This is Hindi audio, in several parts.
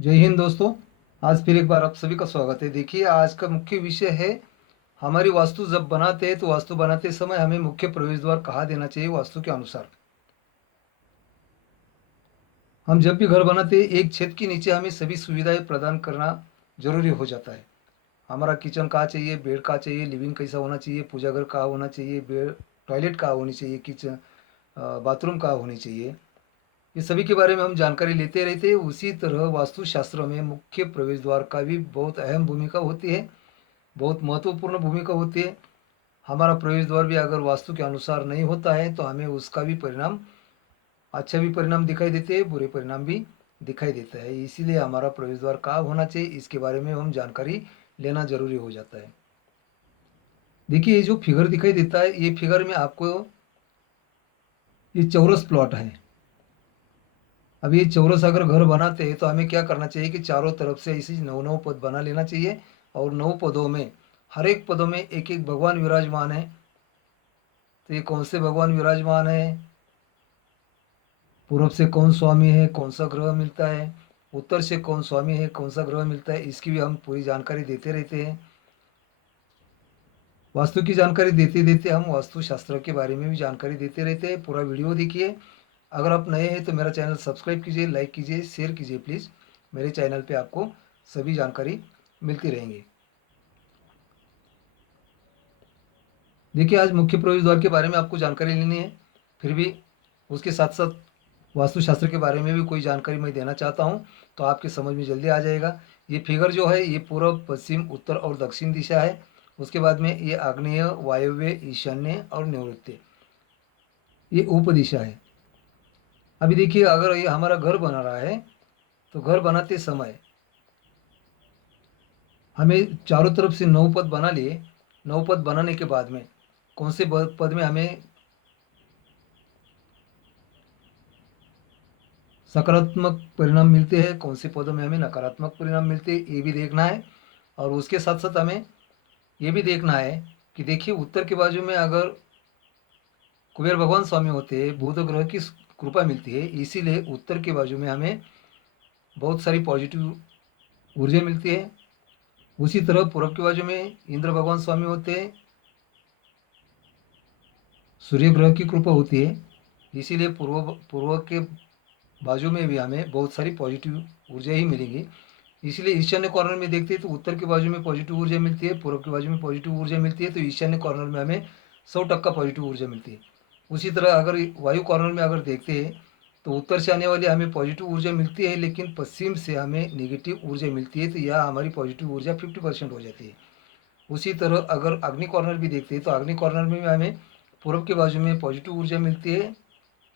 जय हिंद दोस्तों। आज फिर एक बार आप सभी का स्वागत है। देखिए, आज का मुख्य विषय है हमारी वास्तु जब बनाते हैं तो वास्तु बनाते समय हमें मुख्य प्रवेश द्वार कहाँ देना चाहिए वास्तु के अनुसार। हम जब भी घर बनाते हैं एक छत के नीचे हमें सभी सुविधाएं प्रदान करना जरूरी हो जाता है। हमारा किचन कहाँ चाहिए, बेड कहाँ चाहिए, लिविंग कैसा होना चाहिए, पूजा घर कहाँ होना चाहिए, बेड टॉयलेट कहाँ होनी चाहिए, किचन बाथरूम कहाँ होनी चाहिए, ये सभी के बारे में हम जानकारी लेते रहते हैं। उसी तरह वास्तुशास्त्र में मुख्य प्रवेश द्वार का भी बहुत अहम भूमिका होती है, बहुत महत्वपूर्ण भूमिका होती है। हमारा प्रवेश द्वार भी अगर वास्तु के अनुसार नहीं होता है तो हमें उसका भी परिणाम, अच्छा भी परिणाम दिखाई देते हैं, बुरे परिणाम भी दिखाई देता है। इसीलिए हमारा प्रवेश द्वार कहाँ होना चाहिए इसके बारे में हम जानकारी लेना जरूरी हो जाता है। देखिए, ये जो फिगर दिखाई देता है, ये फिगर में आपको ये चौरस प्लॉट है। अब ये चौरस अगर घर बनाते हैं तो हमें क्या करना चाहिए कि चारों तरफ से ऐसे नौ नौ पद बना लेना चाहिए। और नौ पदों में हर एक पदों में एक एक भगवान विराजमान है। तो ये कौन से भगवान विराजमान है, पूर्व से कौन स्वामी है, कौन सा ग्रह मिलता है, उत्तर से कौन स्वामी है, कौन सा ग्रह मिलता है, इसकी भी हम पूरी जानकारी देते रहते हैं। वास्तु की जानकारी देते देते हम वास्तुशास्त्र के बारे में भी जानकारी देते रहते हैं। पूरा वीडियो देखिए। अगर आप नए हैं तो मेरा चैनल सब्सक्राइब कीजिए, लाइक कीजिए, शेयर कीजिए प्लीज़। मेरे चैनल पे आपको सभी जानकारी मिलती रहेंगी। देखिए, आज मुख्य प्रवेश द्वार के बारे में आपको जानकारी लेनी है, फिर भी उसके साथ साथ वास्तुशास्त्र के बारे में भी कोई जानकारी मैं देना चाहता हूँ, तो आपके समझ में जल्दी आ जाएगा। ये फिगर जो है ये पूर्व, पश्चिम, उत्तर और दक्षिण दिशा है। उसके बाद में ये आग्नेय, वायव्य, ईशान्य और नैऋत्य, ये उप दिशा है। अभी देखिए, अगर ये हमारा घर बना रहा है तो घर बनाते समय हमें चारों तरफ से नौ पद बना लिए। नौ पद बनाने के बाद में कौन से पद में हमें सकारात्मक परिणाम मिलते हैं, कौन से पदों में हमें नकारात्मक परिणाम मिलते हैं, ये भी देखना है। और उसके साथ साथ हमें ये भी देखना है कि देखिए, उत्तर के बाजू में अगर कुबेर भगवान स्वामी होते हैं, बुध ग्रह की कृपा मिलती है, इसीलिए उत्तर के बाजू में हमें बहुत सारी पॉजिटिव ऊर्जा मिलती है। उसी तरह पूर्व के बाजू में इंद्र भगवान स्वामी होते हैं, सूर्य ग्रह की कृपा होती है, इसीलिए पूर्व पूर्व के बाजू में भी हमें बहुत सारी पॉजिटिव ऊर्जा ही मिलेगी। इसलिए ईशान्य कॉर्नर में देखते हैं तो उत्तर के बाजू में पॉजिटिव ऊर्जा मिलती है, पूर्व के बाजू में पॉजिटिव ऊर्जा मिलती है, तो ईशान्य कॉर्नर में हमें 100% पॉजिटिव ऊर्जा मिलती है। उसी तरह अगर वायु कॉर्नर में अगर देखते हैं तो उत्तर से आने वाली हमें पॉजिटिव ऊर्जा मिलती है, लेकिन पश्चिम से हमें नेगेटिव ऊर्जा मिलती है, तो यह हमारी पॉजिटिव ऊर्जा 50% हो जाती है। उसी तरह अगर अग्नि कॉर्नर भी देखते हैं तो अग्नि कॉर्नर में भी हमें पूर्व के बाजू में पॉजिटिव ऊर्जा मिलती है,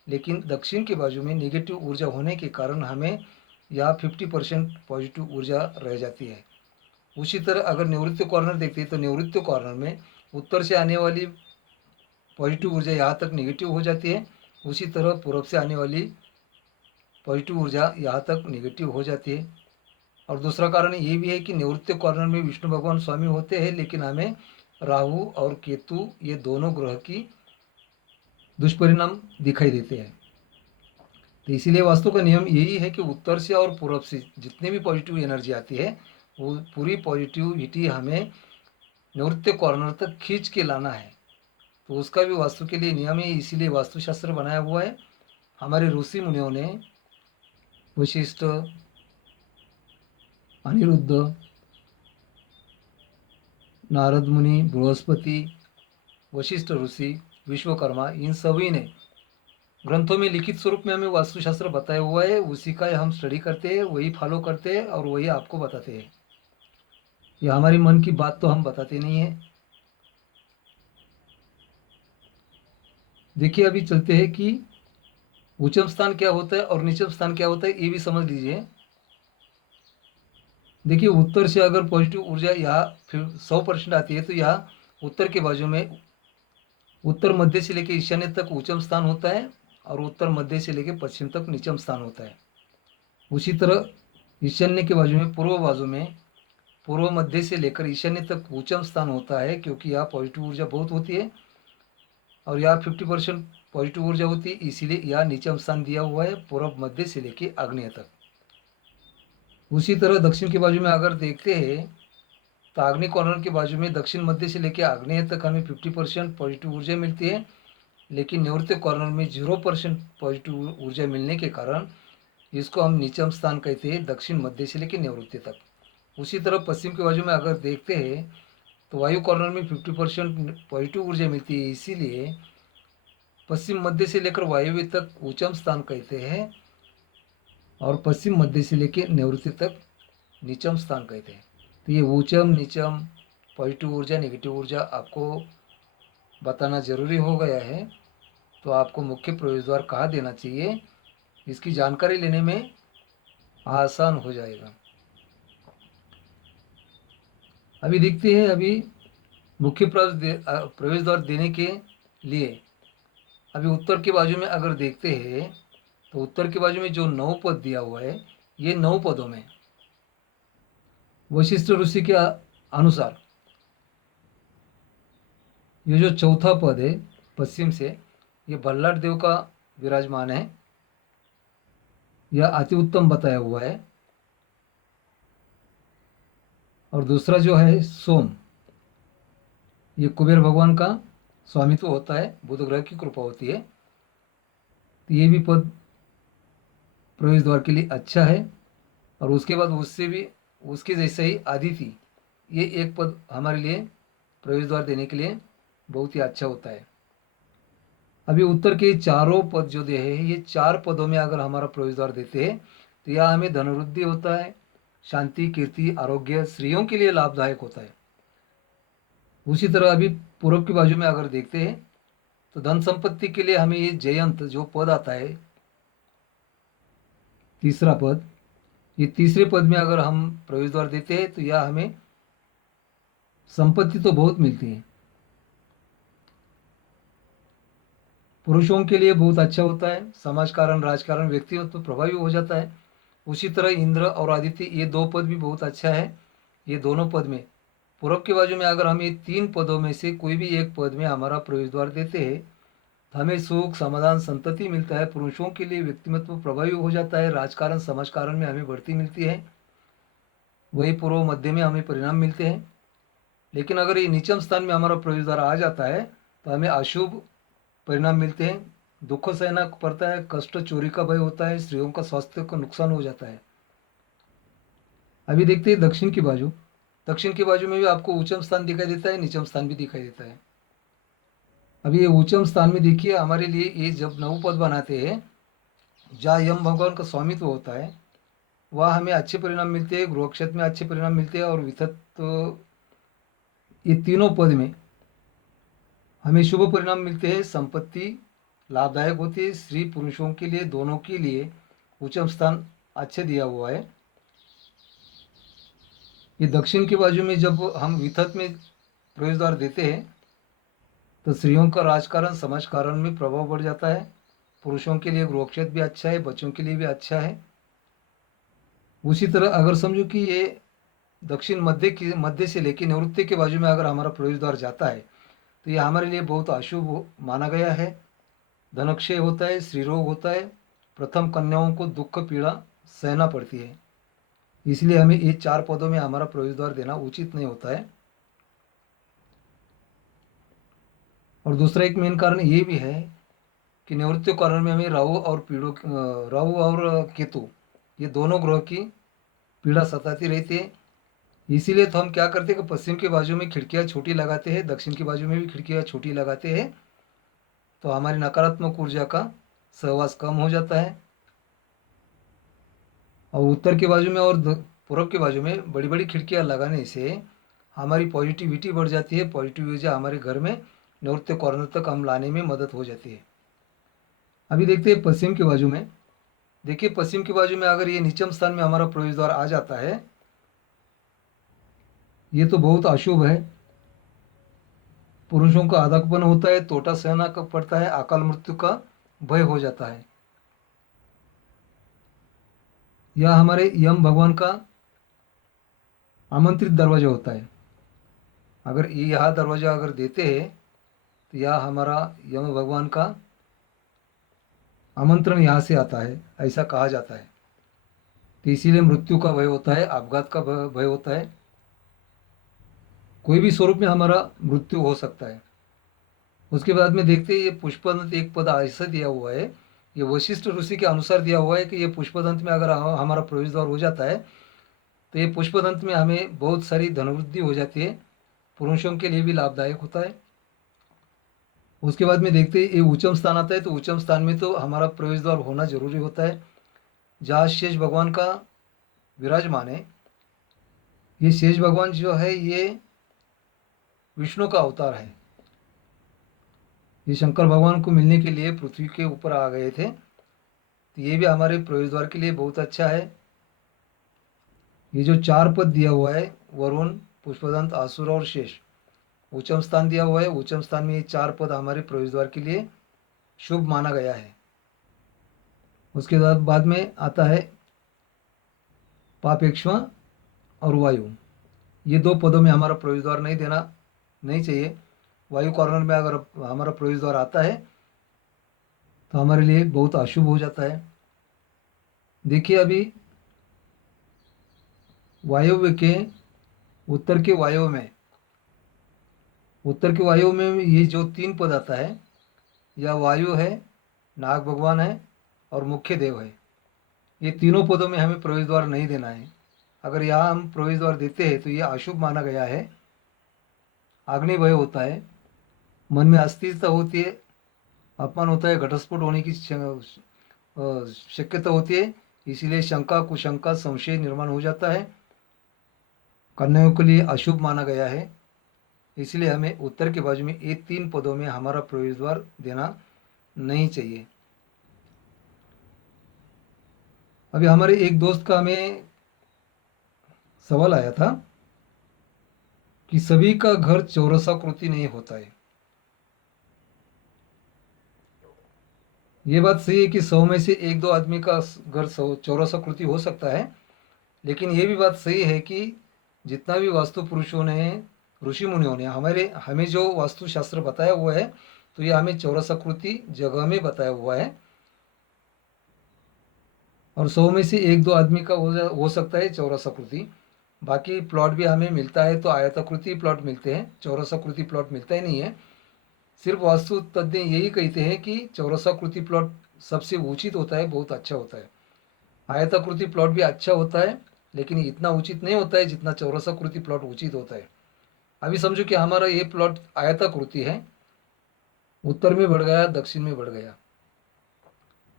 लेकिन दक्षिण के बाजू में नेगेटिव ऊर्जा होने के कारण हमें यहाँ 50% पॉजिटिव ऊर्जा रह जाती है। उसी तरह अगर निवृत्त कॉर्नर देखते हैं तो निवृत्त कॉर्नर में उत्तर से आने वाली पॉजिटिव ऊर्जा यहाँ तक नेगेटिव हो जाती है। उसी तरह पूर्व से आने वाली पॉजिटिव ऊर्जा यहाँ तक नेगेटिव हो जाती है। और दूसरा कारण ये भी है कि निवृत्त कॉर्नर में विष्णु भगवान स्वामी होते हैं, लेकिन हमें राहु और केतु ये दोनों ग्रह की दुष्परिणाम दिखाई देते हैं। तो इसीलिए वास्तु का नियम यही है कि उत्तर से और पूर्व से जितनी भी पॉजिटिव एनर्जी आती है वो पूरी पॉजिटिविटी हमें निवृत्त कॉर्नर तक खींच के लाना है। तो उसका भी वास्तु के लिए नियम है, इसीलिए वास्तुशास्त्र बनाया हुआ है। हमारे ऋषि मुनियों ने, वशिष्ठ, अनिरुद्ध, नारद मुनि, बृहस्पति, वशिष्ठ ऋषि, विश्वकर्मा, इन सभी ने ग्रंथों में लिखित स्वरूप में हमें वास्तुशास्त्र बताया हुआ है। उसी का हम स्टडी करते हैं, वही फॉलो करते हैं और वही आपको बताते हैं। ये हमारी मन की बात तो हम बताते नहीं हैं। देखिए, अभी चलते हैं कि उच्चम स्थान क्या होता है और नीचम स्थान क्या होता है, ये भी समझ लीजिए। देखिए, उत्तर से अगर पॉजिटिव ऊर्जा यहाँ फिर 100% आती है तो यहाँ उत्तर के बाजू में उत्तर मध्य से लेकर ईशान्य तक उच्चम स्थान होता है और उत्तर मध्य से लेकर पश्चिम तक नीचम स्थान होता है। उसी तरह ईशान्य के बाजू में, पूर्व बाजू में, पूर्व मध्य से लेकर ईशान्य तक उच्चम स्थान होता है, क्योंकि यहाँ पॉजिटिव ऊर्जा बहुत होती है और यहाँ 50% पॉजिटिव ऊर्जा होती है, इसीलिए यहाँ नीचम स्थान दिया हुआ है पूर्व मध्य से लेकर आग्नेय तक। उसी तरह दक्षिण के बाजू में अगर देखते हैं तो आग्नेय कॉर्नर के बाजू में दक्षिण मध्य से लेकर आग्नेय तक हमें 50% पॉजिटिव ऊर्जा मिलती है, लेकिन नैऋत्य कॉर्नर में 0% पॉजिटिव ऊर्जा मिलने के कारण इसको हम नीचम स्थान कहते हैं, दक्षिण मध्य से लेकर नैऋत्य तक। उसी तरह पश्चिम के बाजू में अगर देखते हैं तो वायु कॉर्नर में 50% पॉजिटिव ऊर्जा मिलती है, इसीलिए पश्चिम मध्य से लेकर वायव्य तक उच्चम स्थान कहते हैं और पश्चिम मध्य से लेकर नैऋत्य तक नीचम स्थान कहते हैं। तो ये ऊंचम नीचम पॉजिटिव ऊर्जा नेगेटिव ऊर्जा आपको बताना ज़रूरी हो गया है। तो आपको मुख्य प्रवेश द्वार कहाँ देना चाहिए, इसकी जानकारी लेने में आसान हो जाएगा। अभी देखते हैं, अभी मुख्य प्रवेश द्वार देने के लिए अभी उत्तर के बाजू में अगर देखते हैं तो उत्तर के बाजू में जो 9 पद दिया हुआ है, ये 9 पदों में वशिष्ठ ऋषि के अनुसार ये जो चौथा पद है पश्चिम से, ये बल्लाट देव का विराजमान है, यह अति उत्तम बताया हुआ है। और दूसरा जो है सोम, ये कुबेर भगवान का स्वामित्व होता है, बुध ग्रह की कृपा होती है, तो ये भी पद प्रवेश द्वार के लिए अच्छा है। और उसके बाद उससे भी उसके जैसे ही आदिति, ये एक पद हमारे लिए प्रवेश द्वार देने के लिए बहुत ही अच्छा होता है। अभी उत्तर के चारों पद जो दे हैं, ये 4 पदों में अगर हमारा प्रवेश द्वार देते हैं तो यह हमें धनवृद्धि होता है, शांति कीर्ति आरोग्य स्त्रियों के लिए लाभदायक होता है। उसी तरह अभी पूर्व की बाजू में अगर देखते हैं तो धन संपत्ति के लिए हमें ये जयंत जो पद आता है, तीसरा पद, ये तीसरे पद में अगर हम प्रवेश द्वार देते हैं तो यह हमें संपत्ति तो बहुत मिलती है, पुरुषों के लिए बहुत अच्छा होता है, समाज कारण राजकारण व्यक्तित्व तो प्रभावी हो जाता है। उसी तरह इंद्र और आदित्य ये 2 पद भी बहुत अच्छा है। ये दोनों पद में पूर्व के बाजू में अगर हम ये 3 पदों में से कोई भी एक पद में हमारा प्रवेश द्वार देते हैं तो हमें सुख समाधान संतति मिलता है, पुरुषों के लिए व्यक्तित्व प्रभावी हो जाता है, राजकारण समाज कारण में हमें बढ़ती मिलती है, वही पूर्व मध्य में हमें परिणाम मिलते हैं। लेकिन अगर ये नीचम स्थान में हमारा प्रवेश द्वार आ जाता है तो हमें अशुभ परिणाम मिलते हैं, दुख सहना पड़ता है, कष्ट चोरी का भय होता है, स्त्रियों का स्वास्थ्य को नुकसान हो जाता है। अभी देखते हैं दक्षिण की बाजू। दक्षिण की बाजू में भी आपको उच्चम स्थान दिखाई देता है, नीचम स्थान भी दिखाई देता है। अभी ये उच्चम स्थान में देखिए हमारे लिए ये जब नवपद बनाते हैं जहाँ यम भगवान का स्वामित्व होता है, वह हमें अच्छे परिणाम मिलते हैं, गृह क्षेत्र में अच्छे परिणाम मिलते हैं। और विथत तो ये तीनों पद में हमें शुभ परिणाम मिलते हैं, संपत्ति लाभदायक होती है, स्त्री पुरुषों के लिए दोनों के लिए उच्चम स्थान अच्छे दिया हुआ है। ये दक्षिण की बाजू में जब हम विथत में प्रवेश द्वार देते हैं तो स्त्रियों का राजकारण समाज कारण में प्रभाव बढ़ जाता है, पुरुषों के लिए गृह क्षेत्र भी अच्छा है, बच्चों के लिए भी अच्छा है। उसी तरह अगर समझो कि ये दक्षिण मध्य से लेकर नैऋत्य के बाजू में अगर हमारा प्रवेश द्वार जाता है तो ये हमारे लिए बहुत अशुभ माना गया है, धनक्षय होता है, स्त्री रोग होता है, प्रथम कन्याओं को दुख पीड़ा सहना पड़ती है, इसलिए हमें ये 4 पदों में हमारा प्रवेश द्वार देना उचित नहीं होता है। और दूसरा एक मेन कारण ये भी है कि नैऋत्य कारण में हमें राहु और केतु ये दोनों ग्रह की पीड़ा सताती रहती है, इसीलिए तो हम क्या करते हैं कि पश्चिम के बाजू में खिड़कियाँ छोटी लगाते हैं, दक्षिण की बाजू में भी खिड़कियाँ छोटी लगाते हैं, तो हमारी नकारात्मक ऊर्जा का सहवास कम हो जाता है। और उत्तर के बाजू में और पूर्व के बाजू में बड़ी बड़ी खिड़कियाँ लगाने से हमारी पॉजिटिविटी बढ़ जाती है, पॉजिटिव ऊर्जा हमारे घर में नैऋत्य कॉर्नर तक हम लाने में मदद हो जाती है। अभी देखते हैं पश्चिम के बाजू में। देखिए पश्चिम के बाजू में अगर ये नीचम स्थान में हमारा प्रवेश द्वार आ जाता है, ये तो बहुत अशुभ है, पुरुषों का अधःपतन होता है, तोटा सहना का पड़ता है, अकाल मृत्यु का भय हो जाता है। यह हमारे यम भगवान का आमंत्रित दरवाजा होता है, अगर ये यह दरवाजा अगर देते हैं तो यह हमारा यम भगवान का आमंत्रण यहाँ से आता है, ऐसा कहा जाता है। तो इसीलिए मृत्यु का भय होता है, आपघात का भय होता है, कोई भी स्वरूप में हमारा मृत्यु हो सकता है। उसके बाद में देखते हैं ये पुष्पदंत एक पद ऐसा दिया हुआ है, ये वशिष्ठ ऋषि के अनुसार दिया हुआ है कि ये पुष्पदंत में अगर हमारा प्रवेश द्वार हो जाता है तो ये पुष्पदंत में हमें बहुत सारी धनवृद्धि हो जाती है, पुरुषों के लिए भी लाभदायक होता है। उसके बाद में देखते हैं ये उच्चम स्थान आता है, तो उच्चम स्थान में तो हमारा प्रवेश द्वार होना जरूरी होता है, जहाँ शेष भगवान का विराजमान है। ये शेष भगवान जो है ये विष्णु का अवतार है। ये शंकर भगवान को मिलने के लिए पृथ्वी के ऊपर आ गए थे, तो ये भी हमारे प्रवेश द्वार के लिए बहुत अच्छा है। ये जो चार पद दिया हुआ है, वरुण, पुष्पदंत, आसुर और शेष, उच्चम स्थान दिया हुआ है, उच्चम स्थान में ये चार पद हमारे प्रवेश द्वार के लिए शुभ माना गया है। उसके बाद में आता है पापेक्ष्मा और वायु। ये दो पदों में हमारा प्रवेश द्वार नहीं देना नहीं चाहिए। वायु कॉर्नर में अगर हमारा प्रवेश द्वार आता है तो हमारे लिए बहुत अशुभ हो जाता है। देखिए अभी वायव्य के उत्तर के वायु में, उत्तर के वायु में ये जो तीन पद आता है, यह वायु है, नाग भगवान है और मुख्य देव है। ये तीनों पदों में हमें प्रवेश द्वार नहीं देना है। अगर यहाँ हम प्रवेश द्वार देते हैं तो ये अशुभ माना गया है, अग्नि भय होता है, मन में अस्थिरता होती है, अपमान होता है, घटस्फोट होने की शक्यता होती है, इसीलिए शंका कुशंका संशय निर्माण हो जाता है, कन्याओं के लिए अशुभ माना गया है। इसलिए हमें उत्तर के बाजू में ये तीन पदों में हमारा प्रवेश द्वार देना नहीं चाहिए। अभी हमारे एक दोस्त का हमें सवाल आया था कि सभी का घर चौरसाकृति नहीं होता है। ये बात सही है कि 100 में से एक दो आदमी का घर चौरसाकृति हो सकता है, लेकिन ये भी बात सही है कि जितना भी वास्तु पुरुषों ने, ऋषि मुनियों ने हमें जो वास्तुशास्त्र बताया हुआ है, तो ये हमें चौरसाकृति जगह में बताया हुआ है। और 100 में से एक दो आदमी का हो सकता है चौरसाकृति। बाकी प्लॉट भी हमें मिलता है तो आयताकृति प्लॉट मिलते हैं, चौरसाकृति प्लॉट मिलता ही नहीं है। सिर्फ वास्तु तज्ञ यही कहते हैं कि चौरसाकृति प्लॉट सबसे उचित होता है, बहुत अच्छा होता है। आयताकृति प्लॉट भी अच्छा होता है, लेकिन इतना उचित नहीं होता है जितना चौरसाकृति प्लॉट उचित होता है। अभी समझो कि हमारा ये प्लॉट आयताकृति है, उत्तर में बढ़ गया, दक्षिण में बढ़ गया,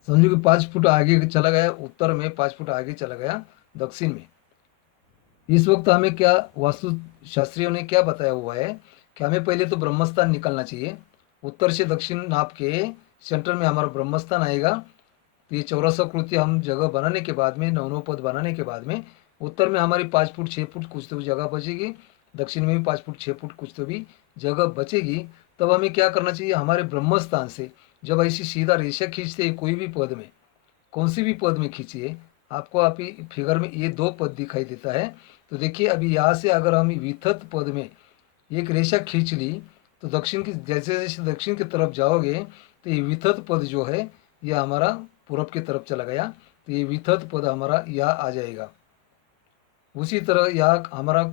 समझो कि 5 फुट आगे चला गया उत्तर में, 5 फुट आगे चला गया दक्षिण में। इस वक्त हमें क्या वास्तु शास्त्रियों ने क्या बताया हुआ है कि हमें पहले तो ब्रह्मस्थान निकालना चाहिए। उत्तर से दक्षिण नाप के सेंटर में हमारा ब्रह्मस्थान आएगा, तो ये चौरसाकृति हम जगह बनाने के बाद में, नौ पद बनाने के बाद में, उत्तर में हमारी 5 फुट 6 फुट कुछ तो भी जगह बचेगी, दक्षिण में भी 5 फुट 6 फुट कुछ तो भी जगह बचेगी। तब हमें क्या करना चाहिए, हमारे ब्रह्मस्थान से जब ऐसी सीधा रेशा खींचते हैं कोई भी पद में, कौन सी भी पद में खींचिए, आपको आप ही फिगर में ये दो पद दिखाई देता है। तो देखिए अभी यहाँ से अगर हम विथत पद में एक रेशा खींच ली, तो दक्षिण की जैसे जैसे दक्षिण की तरफ जाओगे तो ये विथत पद जो है ये हमारा पूरब की तरफ चला गया, तो ये विथत पद हमारा यहाँ आ जाएगा। उसी तरह यहाँ हमारा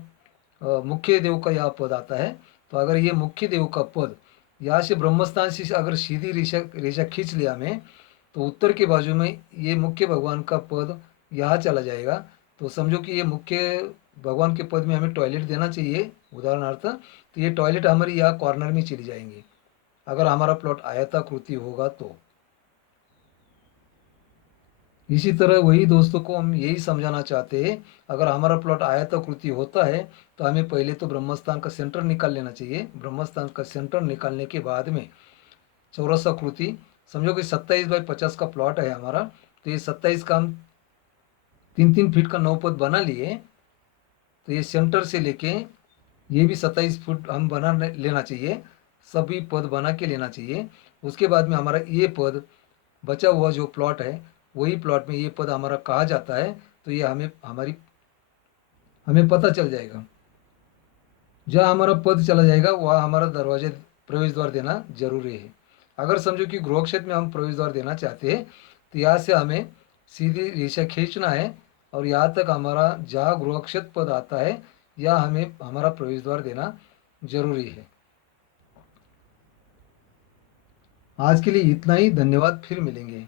मुख्य देव का यह पद आता है। तो अगर ये मुख्य देव का पद यहाँ से ब्रह्मस्थान से अगर सीधी रेशा रेशा खींच लिया हमें, तो उत्तर के बाजू में ये मुख्य भगवान का पद यहाँ चला जाएगा। तो समझो कि ये मुख्य भगवान के पद में हमें टॉयलेट देना चाहिए उदाहरणार्थ, तो ये टॉयलेट हमारी यहाँ कॉर्नर में चली जाएंगी अगर हमारा प्लॉट आयताकृति होगा तो। इसी तरह वही दोस्तों को हम यही समझाना चाहते हैं, अगर हमारा प्लॉट आयताकृति होता है तो हमें पहले तो ब्रह्मस्थान का सेंटर निकाल लेना चाहिए। ब्रह्मस्थान का सेंटर निकालने के बाद में चौरसाकृति, समझो कि 27 बाई 50 का प्लॉट है हमारा, तो ये 27 का हम 3-3 फीट का 9 पद बना लिए, तो ये सेंटर से लेके ये भी 27 फुट हम बना लेना चाहिए, सभी पद बना के लेना चाहिए। उसके बाद में हमारा ये पद बचा हुआ जो प्लॉट है, वही प्लॉट में ये पद हमारा कहा जाता है, तो ये हमें पता चल जाएगा। जहाँ हमारा पद चला जाएगा वहाँ हमारा दरवाजे प्रवेश द्वार देना जरूरी है। अगर समझो कि गृह क्षेत्र में हम प्रवेश द्वार देना चाहते हैं, तो यहाँ से हमें सीधी रेखा खींचना है और यहाँ तक हमारा जहाँ गृहक्षत पद आता है या हमें हमारा प्रवेश द्वार देना जरूरी है। आज के लिए इतना ही, धन्यवाद, फिर मिलेंगे।